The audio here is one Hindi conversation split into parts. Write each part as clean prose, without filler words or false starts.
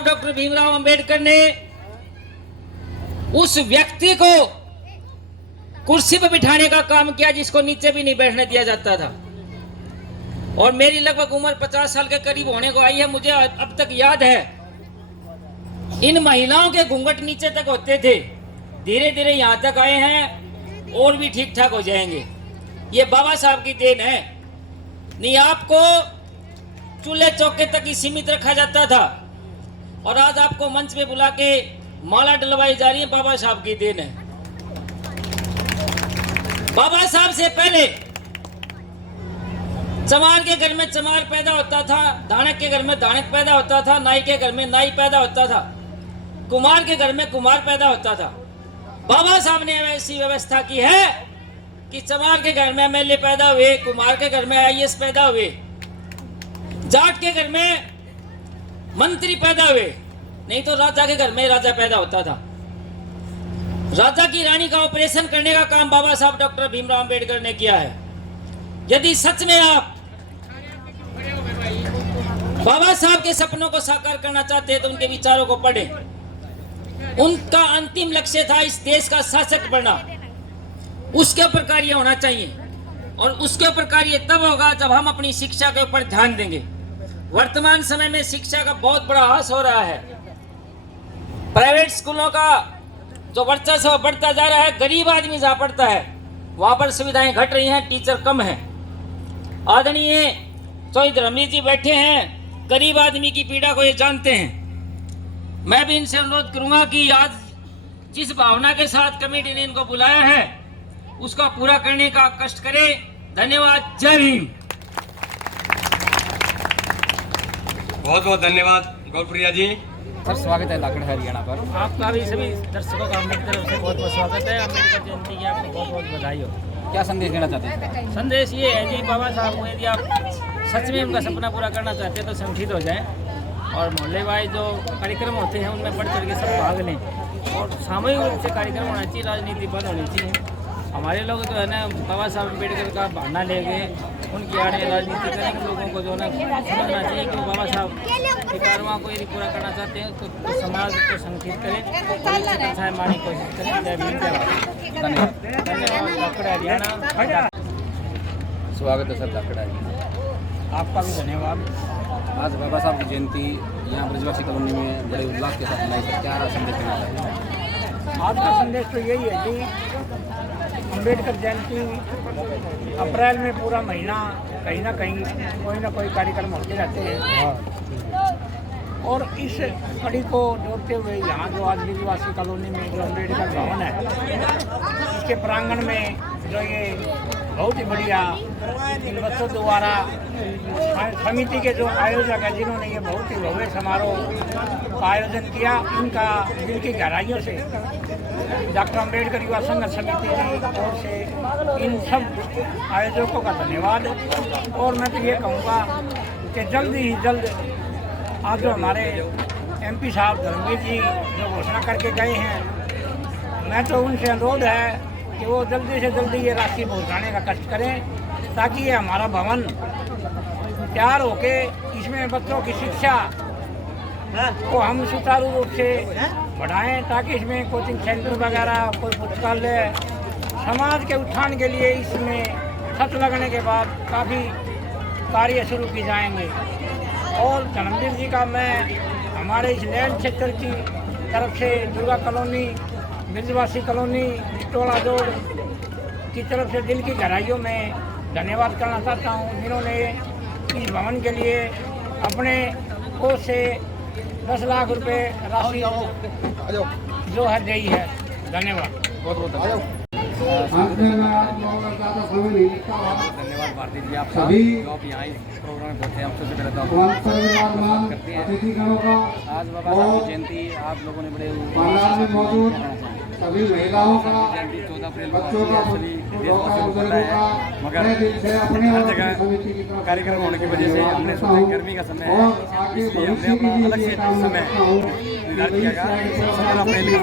साहब डॉक्टर भीमराव अंबेडकर ने उस व्यक्ति को कुर्सी पर बिठाने का काम किया जिसको नीचे भी नहीं बैठने दिया जाता था। और मेरी लगभग उम्र 50 साल के करीब होने को आई है। मुझे अब तक याद है इन महिलाओं के घूंघट नीचे तक होते थे, धीरे धीरे यहां तक आए हैं और भी ठीक ठाक हो जाएंगे। ये बाबा साहब की देन है। नहीं आपको चूल्हे चौके तक ही सीमित रखा जाता था और आज आपको मंच पे बुला के माला डलवाई जा रही है, बाबा साहब की देन है। बाबा साहब से पहले चमार के घर में चमार पैदा होता था, धानक के घर में धानक पैदा होता था, नाई के घर में नाई पैदा होता था, कुमार के घर में कुमार पैदा होता था। बाबा साहब ने ऐसी व्यवस्था की है कि चमार के घर में एमएलए पैदा हुए, कुमार के घर में आईएएस पैदा हुए, जाट के घर में मंत्री पैदा हुए, नहीं तो राजा के घर में राजा पैदा होता था। राजा की रानी का ऑपरेशन करने का काम बाबा साहब डॉक्टर भीमराव अंबेडकर ने किया है। यदि सच में आप बाबा साहब के सपनों को साकार करना चाहते हैं तो उनके विचारों को पढ़ें। उनका अंतिम लक्ष्य था इस देश का शासक बनना। उसके ऊपर कार्य होना चाहिए और उसके ऊपर कार्य तब होगा जब हम अपनी शिक्षा के ऊपर ध्यान देंगे। वर्तमान समय में शिक्षा का बहुत बड़ा ह्रास हो रहा है। प्राइवेट स्कूलों का जो वर्चस्व बढ़ता जा रहा है, गरीब आदमी जहाँ पढ़ता है वहां पर सुविधाएं घट रही हैं, टीचर कम है। आदरणीय चौधरी धर्मवीर जी बैठे हैं, गरीब आदमी की पीड़ा को ये जानते हैं। मैं भी इनसे अनुरोध करूंगा कि आज जिस भावना के साथ कमेटी ने इनको बुलाया है उसका पूरा करने का कष्ट करें। धन्यवाद। जय भीम। बहुत बहुत धन्यवाद गौरप्रिया जी। सर स्वागत है लाखड़ हरियाणा पर। आपका भी सभी दर्शकों का मेरी तरफ से बहुत बहुत स्वागत है। अम्बेडकर जयंती की आपको बहुत बहुत बधाई हो। क्या संदेश देना चाहते हैं? संदेश ये है जी, बाबा साहब को यदि आप सच में उनका सपना पूरा करना चाहते हैं तो संगठित हो जाएं और मोहल्ले वाइज जो कार्यक्रम होते हैं उनमें बढ़ चढ़ के सब भाग लें और सामूहिक रूप से कार्यक्रम होना चाहिए, राजनीति बंद होनी चाहिए। हमारे लोग तो है ना बाबा साहब अम्बेडकर का बहाना ले गए, उनकी आड़ में राजनीति करेंगे। लोगों को जो है ना समझना चाहिए कि बाबा साहब की कारवां को यदि पूरा करना चाहते हैं तो समाज को संगठित करें, मारने की कोशिश करें। जय भीम, जय भारत। धन्यवाद। धन्यवाद। लाखड़ हरियाणा। स्वागत है सर लाखड़ हरियाणा। आपका भी धन्यवाद। आज बाबा साहब की जयंती यहाँ ब्रजवासी कॉलोनी में बड़े उल्लास के साथ मनाई। सर क्या संदेश देना चाहते हैं? आज का संदेश तो यही है कि अम्बेडकर जयंती अप्रैल में पूरा महीना कहीं ना कोई कार्यक्रम होते रहते हैं और इस कड़ी को जोड़ते हुए यहाँ जो आज ब्रजवासी कॉलोनी में जो अम्बेडकर भवन है इसके प्रांगण में जो ये बहुत ही बढ़िया इन बच्चों द्वारा समिति के जो आयोजक है जिन्होंने ये बहुत ही भव्य समारोह का आयोजन किया, इनका दिल की गहराइयों से डॉक्टर अम्बेडकर युवा संघर्ष समिति की ओर से इन सब आयोजकों का धन्यवाद। और मैं तो ये कहूँगा कि जल्द ही जल्द आज जो हमारे एमपी साहब धर्मवीर जी जो घोषणा करके गए हैं, मैं तो उनसे अनुरोध है कि वो जल्दी से जल्दी ये राशि पहुँचाने का कष्ट करें ताकि ये हमारा भवन तैयार होके इसमें बच्चों की शिक्षा को हम सुचारू रूप से बढ़ाएं ताकि इसमें कोचिंग सेंटर वगैरह, कोई पुस्तकालय, समाज के उत्थान के लिए इसमें छत लगने के बाद काफ़ी कार्य शुरू की जाएंगे। और धर्मवीर जी का मैं हमारे इस लैंड क्षेत्र की तरफ से दुर्गा कॉलोनी, ब्रजवासी कॉलोनी, टोला जोड़ की तरफ से दिल की गहराइयों में धन्यवाद करना चाहता हूँ जिन्होंने इस भवन के लिए अपने कोष से 10 लाख रुपए राशि जो है दी है। धन्यवाद। बहुत बहुत धन्यवाद। धन्यवाद भारती जी। आप सभी जो आप यहाँ प्रोग्राम में पहुँचे, आप सबसे पहले तो करते हैं। आज बाबा साहब की जयंती आप लोगों ने बड़े सभी महिलाओं का, 14 अप्रैल बच्चों का सभी देशवासियों को है, मगर हर जगह कार्यक्रम होने की वजह से हमने सोचा गर्मी का समय है इसलिए हमने अपना अलग से समय निर्धारित किया गया। 17 अप्रैल का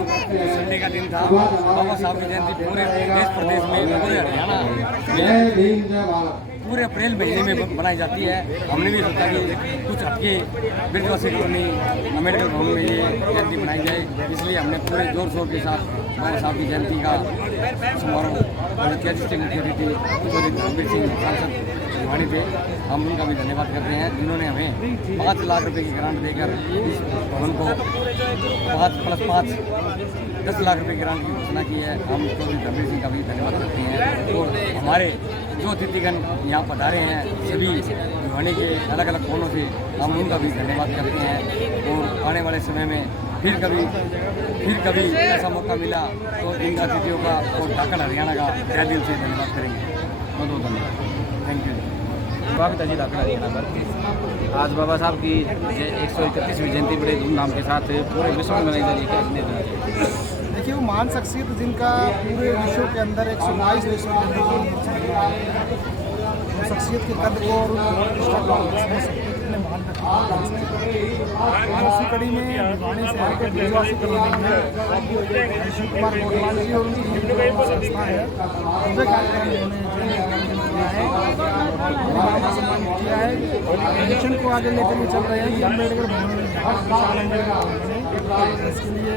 संडे का दिन था। बाबा साहब की जयंती पूरे देश प्रदेश में, पूरे हरियाणा में पूरे अप्रैल महीने में बनाई जाती है। हमने भी सोचा कि कुछ हटके ब्रिजवासी कॉलोनी अम्बेडकर भवन में ये जयंती मनाई जाए, इसलिए हमने पूरे जोर शोर के साथ बाबा साहब की जयंती का समारोह डिस्ट्रिक्ट मुख्य अतिथि चौधरी धर्मवीर सिंह सांसद भिवानी थे, हम उनका भी धन्यवाद करते हैं जिन्होंने हमें 5 लाख रुपए की ग्रांट देकर इस भवन को 5 + 5 10 लाख रुपए की ग्रांट की घोषणा की है। हम चौधरी धर्मवीर सिंह का भी धन्यवाद करते हैं और हमारे जो अतिथिगण यहाँ पधारे हैं सभी भिवानी के अलग अलग कोनों से, हम उनका भी धन्यवाद करते हैं। और आने वाले समय में फिर कभी ऐसा मौका मिला तो इन अतिथियों का और ढाका हरियाणा का तहे दिल से धन्यवाद करेंगे। बहुत बहुत धन्यवाद, थैंक यू। स्वागत है जी ढाका हरियाणा पर। आज बाबा साहब की 131वीं जयंती बड़े धूमधाम के साथ पूरे विश्व में मनाई जा रही है। देखिए, वो महान शख्सियत जिनका पूरे विश्व के अंदर 122 देशों के अंदर शख्सियत के कद को और प्रतिष्ठा को समझ सकते हैं कितने महान उसी कड़ी में भिवानी शहर के ब्रिजवासी कॉलोनी में शिव कुमार गोटवाल जी और उनकी संस्था है उनसे कार्यक्रम सम्मानित किया है। मिशन को आगे लेकर चल रहे हैं कि अम्बेडकर भवन इसके लिए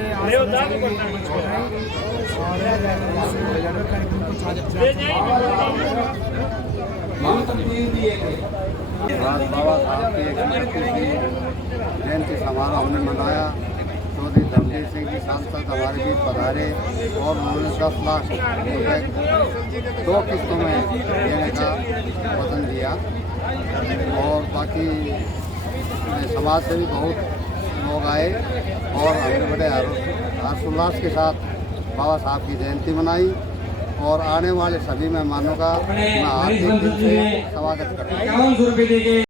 आज बाबा साहब की 131वीं जयंती समारोह हमने मनाया। चौधरी धर्मवीर सिंह जी सांसद हमारे बीच पधारे और उन्होंने 10 लाख रुपये 2 किस्तों में देने का वचन दिया। और बाकी समाज से भी बहुत लोग आए और हमने बड़े हर्षोल्लास के साथ बाबा साहब की जयंती मनाई। और आने वाले सभी मेहमानों का मैं हार्दिक दिल से स्वागत करता हूँ।